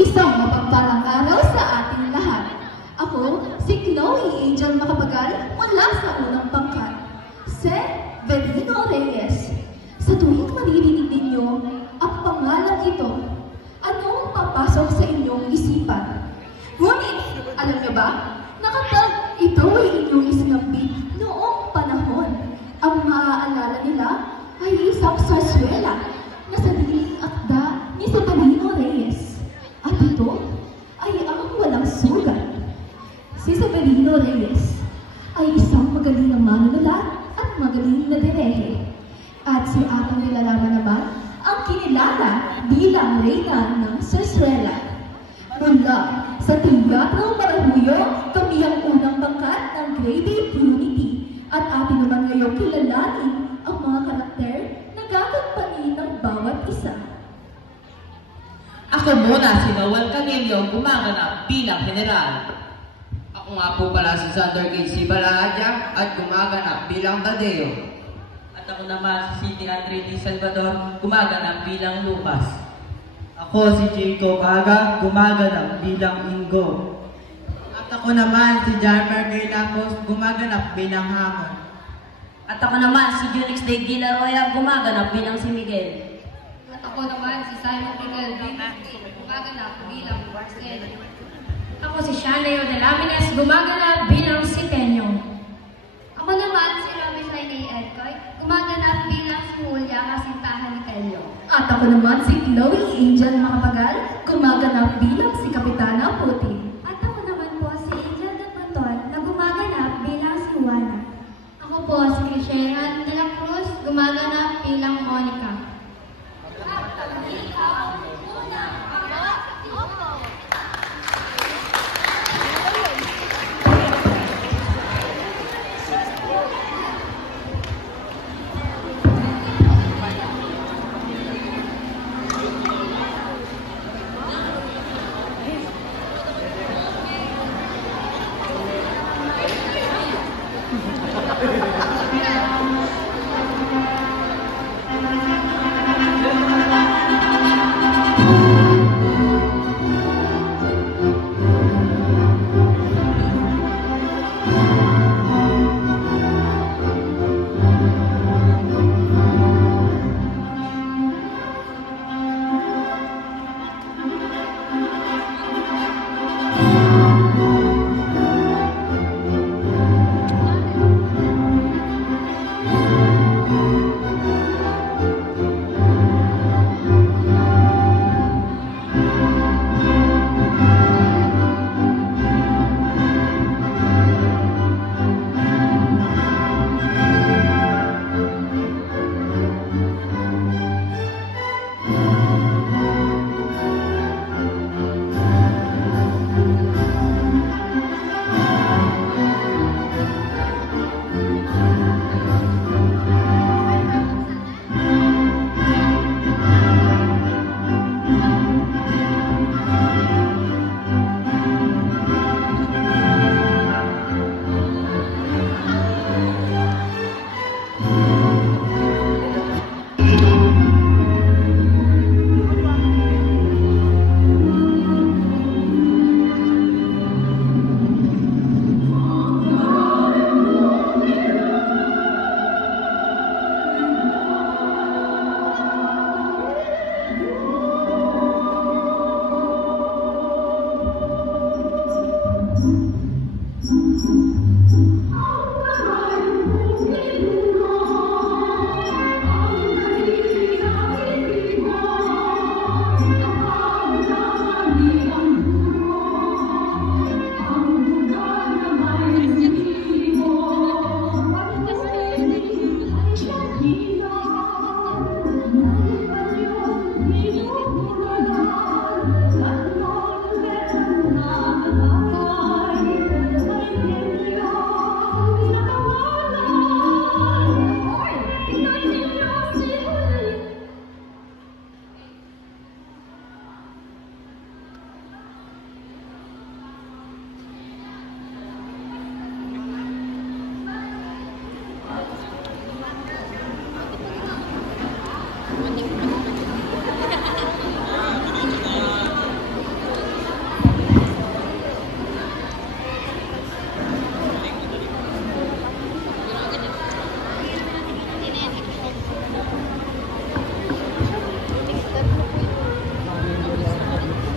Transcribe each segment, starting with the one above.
Isang mapagpalang araw sa ating lahat. Ako, si Chloe Angel Macapagal mula sa unang pangkat. Severino Reyes. Sa tuwing maririnig ninyo ang pangalan ito, anong papasok sa inyong isipan? Ngunit, alam niyo ba, na kapag ito ay inyong isinambit noong panahon, ang maaalala nila ay isang sarsuela na sa diling akda ni Severino Reyes. At ito ay ang walang sugat. Si Severino Reyes ay isang magaling na manunulat at magaling na direhe. At si atong nilalaman naman ang kinilala bilang reyna ng sarsuela. Mula sa Teatro Marahuyo, kami ang unang pangkat ng Grade 8 Unity at atin naman ngayong kilalanin ang mga karakter na gagampanin ng bawat isa. Ako muna si Noel Canelio, gumaganap bilang general. Ako nga po pala si Sander Casey Baladya at gumaganap bilang Badeo. At ako naman si City Andre Di Salvador, gumaganap bilang Lucas. Ako si Jacob Aga, gumaganap bilang Ingo. At ako naman si Jarmer Gaylacos, gumaganap bilang Hamon. At ako naman si Junix de Gilaroya, gumaganap bilang si Miguel. At ako naman si Simon Miguel, gumaganap bilang Marcel. Ako si Shaneo de Lamines, gumaganap bilang si Tenyo. Ako naman si Romy Sainay Edcoy, gumaganap bilang si Julia kasintahan ni Telio. At ako naman si Chloe Angel Macapagal, gumaganap bilang si Kapitana Puti. At ako naman po si Angel de Punton, na gumaganap bilang si Juana. Ako po si Cristina de la Cruz, gumaganap bilang Monica.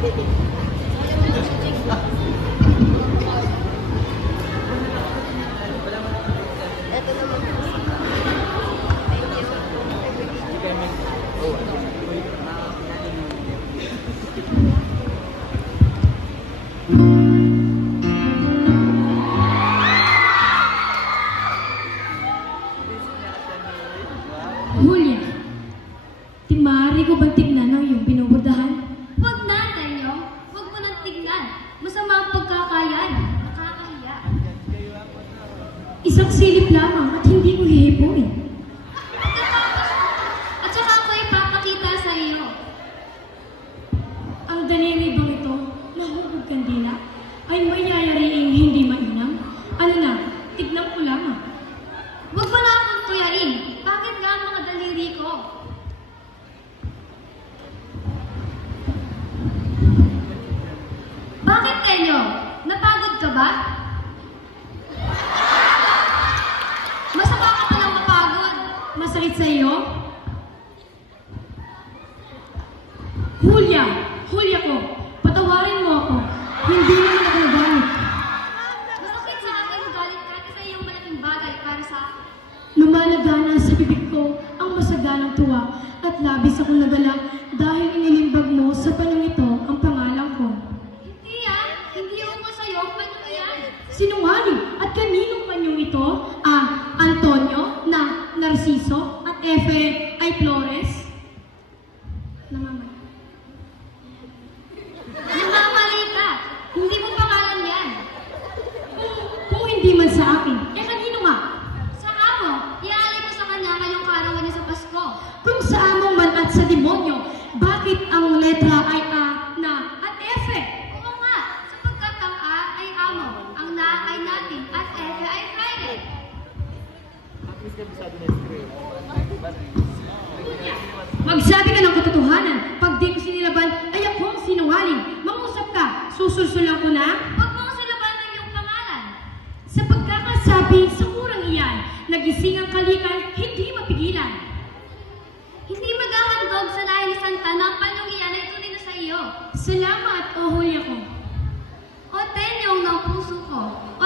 Julia, maaari ko bang tignan ang iyong binubordahan? Huwag na, Tenyo. Huwag mo nang tignan. Masama ang pagkakayan. Nakakahiya. Isang silip lamang at hindi ko hihipuin. At saka ako ipapakita sa iyo. Ang daliri bang ito, mahugog kandila, ay mayayariing hindi mainam? Ano na, tignan ko lamang. Huwag mo na akong tuyain. Bakit nga ang mga daliri ko? Bakit, Tenyo? Napagod ka ba? Masama ka palang mapagod. Masakit sa iyo? Julia! Julia ko! Patawarin mo ako! Hindi naman ako nagalit. Masakit sa akin ang galit kasi sa iyong malaking bagay para sa akin. Lumalagana sa bibig ko ang masaganang tuwa at labis akong nagalak dahil inilimbag mo sa panang ito ang pangalan ko. Hindi yan. Hindi ako sa'yo. Paano yan? Sinungaling! At kaninong panyong ito? Antonio na Narciso at Efe ay Flores? Namamali ka. Hindi mo pangalan yan. Kung hindi man sa akin, kanino nga? Sa amo. Iaalay ko sa kanya ngayong karawan niya sa Pasko. Kung sa amo man at sa demonyo, bakit ang letra ay A na at Efe? Oo nga. Sapagkat ang A ay amo, ang na ay natin, at Efe ay Friday. Magsabi ka ng katotohanan. Pag di ko sinilaban, ay ako ang sinungaling. Mangusap ka, susulsulan ko na. Huwag mo ko silaban ng iyong pangalan. Sa pagkakasabi sa urang iyan, nagising ang kalikan, hindi mapigilan. Hindi maghahandog sa lahi ni Santa na ang panyong iyan ay tunay na sa iyo. Salamat, O Julia ko. O Tenyong ng puso ko. O